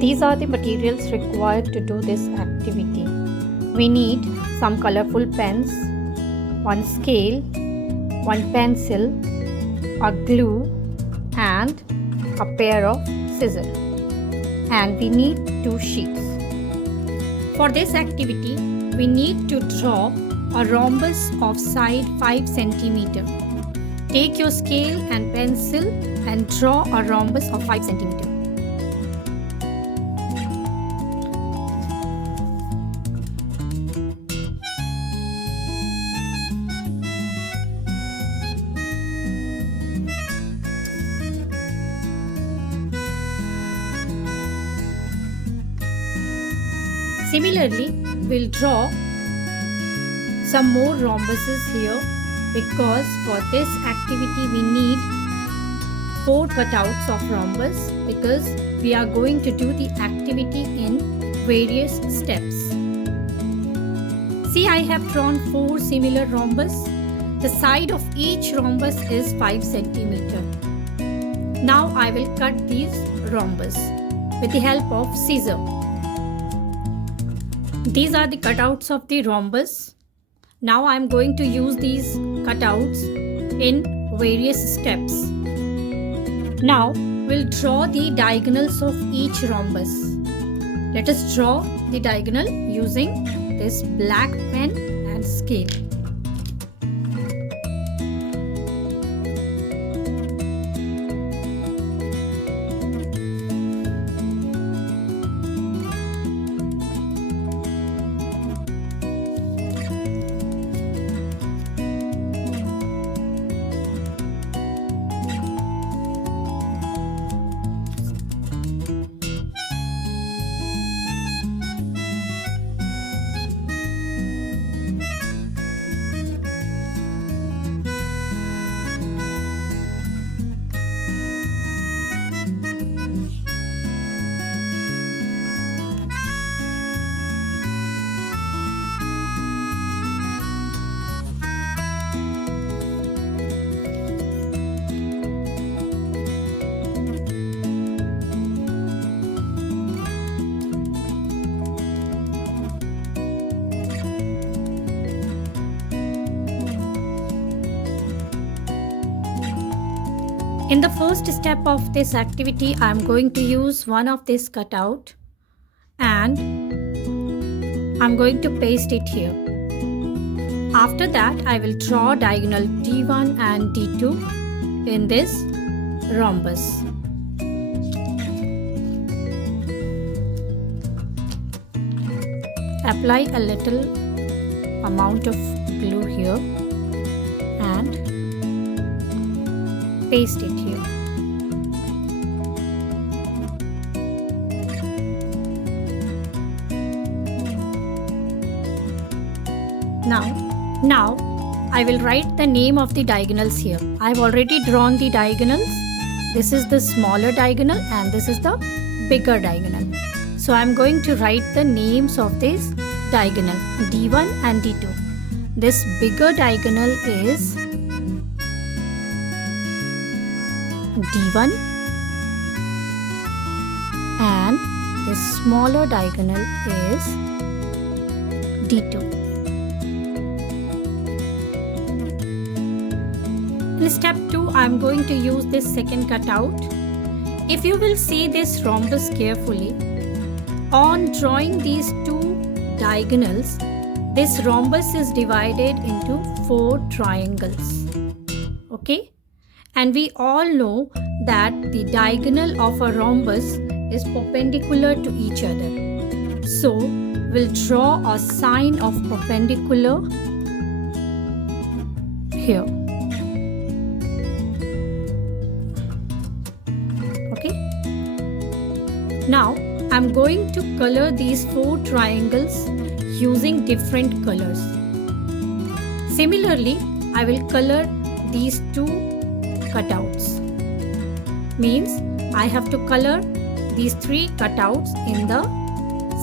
These are the materials required to do this activity. We need some colorful pens, one scale, one pencil, a glue and a pair of scissors. And we need 2 sheets. For this activity, we need to draw a rhombus of side 5 cm. Take your scale and pencil and draw a rhombus of 5 cm. Similarly, we'll draw some more rhombuses here because for this activity we need 4 cutouts of rhombus because we are going to do the activity in various steps. See, I have drawn 4 similar rhombus. The side of each rhombus is 5 cm. Now I will cut these rhombus with the help of scissors. These are the cutouts of the rhombus. Now I am going to use these cutouts in various steps. Now we'll draw the diagonals of each rhombus. Let us draw the diagonal using this black pen and scale. In the first step of this activity, I am going to use one of this cutout and I am going to paste it here. After that, I will draw diagonal D1 and D2 in this rhombus. Apply a little amount of glue here and paste it here. Now I will write the name of the diagonals here. I have already drawn the diagonals. This is the smaller diagonal and this is the bigger diagonal. So I am going to write the names of this diagonal D1 and D2. This bigger diagonal is D1 and this smaller diagonal is D2. In step 2, I am going to use this second cutout. If you will see this rhombus carefully, on drawing these 2 diagonals, this rhombus is divided into 4 triangles. Okay? And we all know that the diagonal of a rhombus is perpendicular to each other. So, we'll draw a sign of perpendicular here. Okay. Now, I'm going to color these 4 triangles using different colors. Similarly, I will color these 2 cutouts. Means I have to color these 3 cutouts in the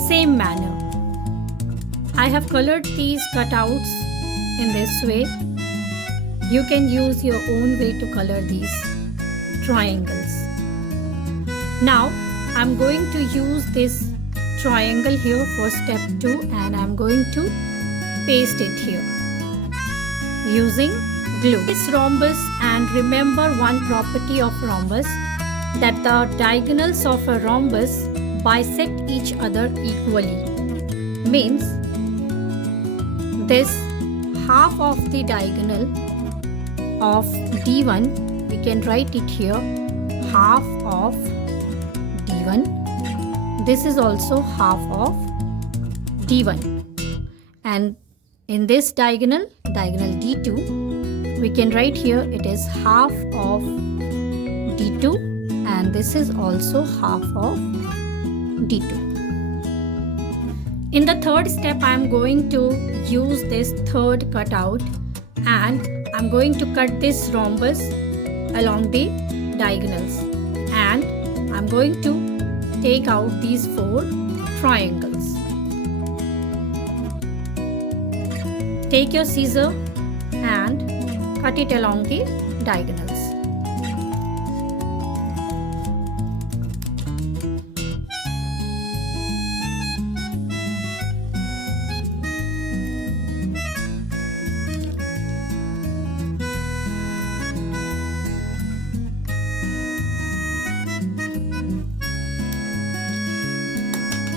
same manner. I have colored these cutouts in this way. You can use your own way to color these triangles. Now I'm going to use this triangle here for step 2 and I'm going to paste it here using glue. This rhombus, and remember one property of rhombus, that the diagonals of a rhombus bisect each other equally. Means this half of the diagonal of D1, we can write it here, half of D1. This is also half of D1. And in this diagonal D2, we can write here it is half of D2, and this is also half of D2. In the third step, I am going to use this third cutout and I am going to cut this rhombus along the diagonals, and I am going to take out these 4 triangles. Take your scissor and cut it along the diagonals.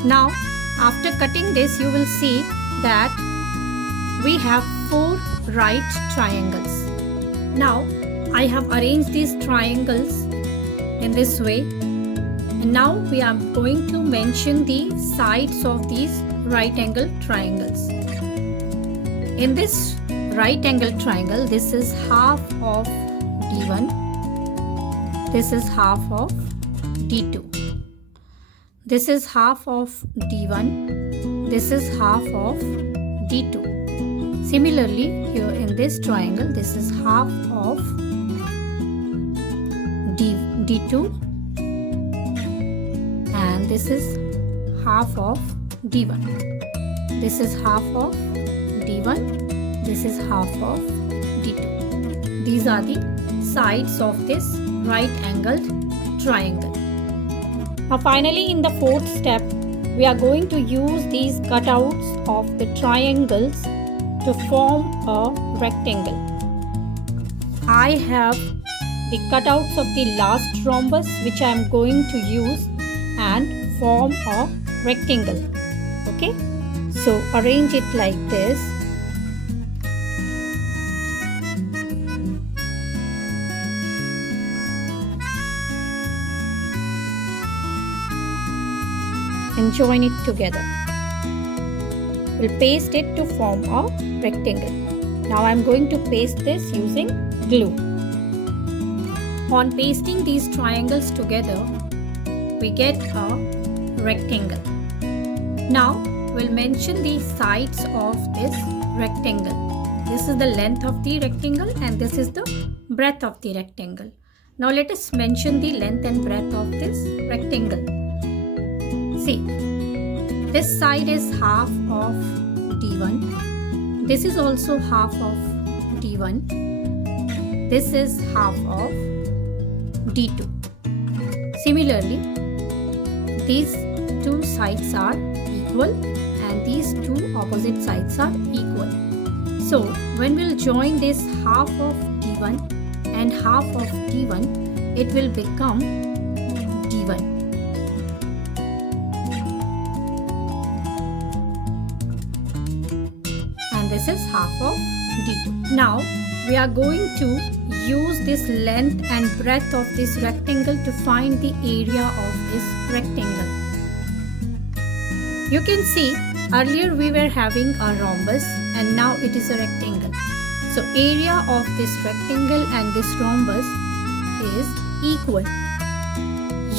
Now, after cutting this, you will see that we have 4 right triangles. Now, I have arranged these triangles in this way, and now we are going to mention the sides of these right angle triangles. In this right angle triangle, this is half of D1, this is half of D2. This is half of D1, this is half of D2. Similarly, here in this triangle, this is half of D2 and this is half of D1. This is half of D1, this is half of D2. These are the sides of this right angled triangle. Now finally, in the 4th step, we are going to use these cutouts of the triangles to form a rectangle. I have the cutouts of the last rhombus which I am going to use and form a rectangle. Okay, so arrange it like this. And join it together. We'll paste it to form a rectangle. Now I'm going to paste this using glue. On pasting these triangles together, we get a rectangle. Now we'll mention the sides of this rectangle. This is the length of the rectangle and this is the breadth of the rectangle. Now let us mention the length and breadth of this rectangle. See, this side is half of D1. This is also half of D1. This is half of D2. Similarly, these 2 sides are equal and these 2 opposite sides are equal. So, when we'll join this half of D1 and half of D1, it will become D1. This is half of D2. Now we are going to use this length and breadth of this rectangle to find the area of this rectangle. You can see earlier we were having a rhombus and now it is a rectangle. So area of this rectangle and this rhombus is equal.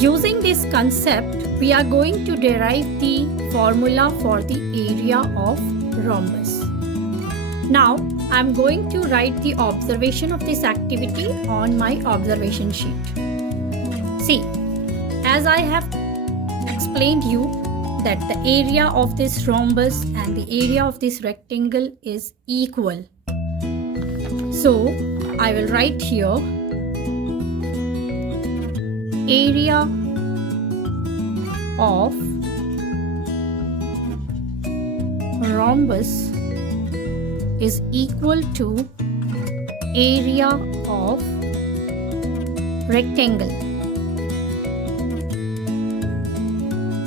Using this concept, we are going to derive the formula for the area of rhombus. Now, I am going to write the observation of this activity on my observation sheet. See, as I have explained you that the area of this rhombus and the area of this rectangle is equal. So, I will write here area of rhombus is equal to area of rectangle.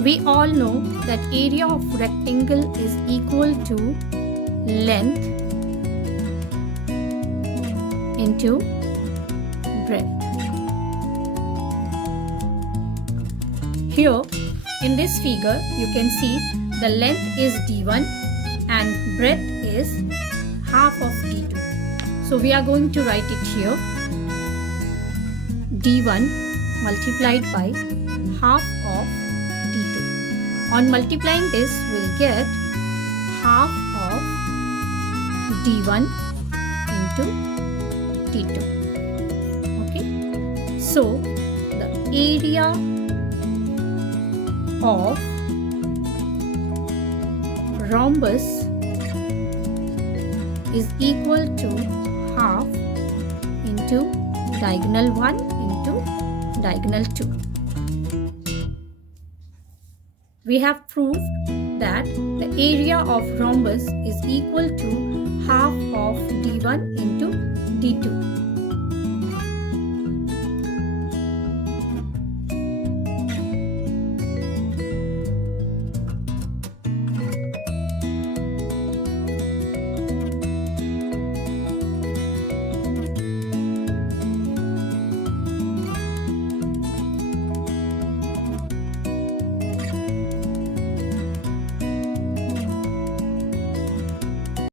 We all know that area of rectangle is equal to length into breadth. Here in this figure you can see the length is d1 and breadth is half of d2. So we are going to write it here. d1 multiplied by half of d2. On multiplying this we'll get half of d1 into d2. Okay. So the area of rhombus is equal to half into diagonal 1 into diagonal 2. We have proved that the area of rhombus is equal to half of d1 into d2.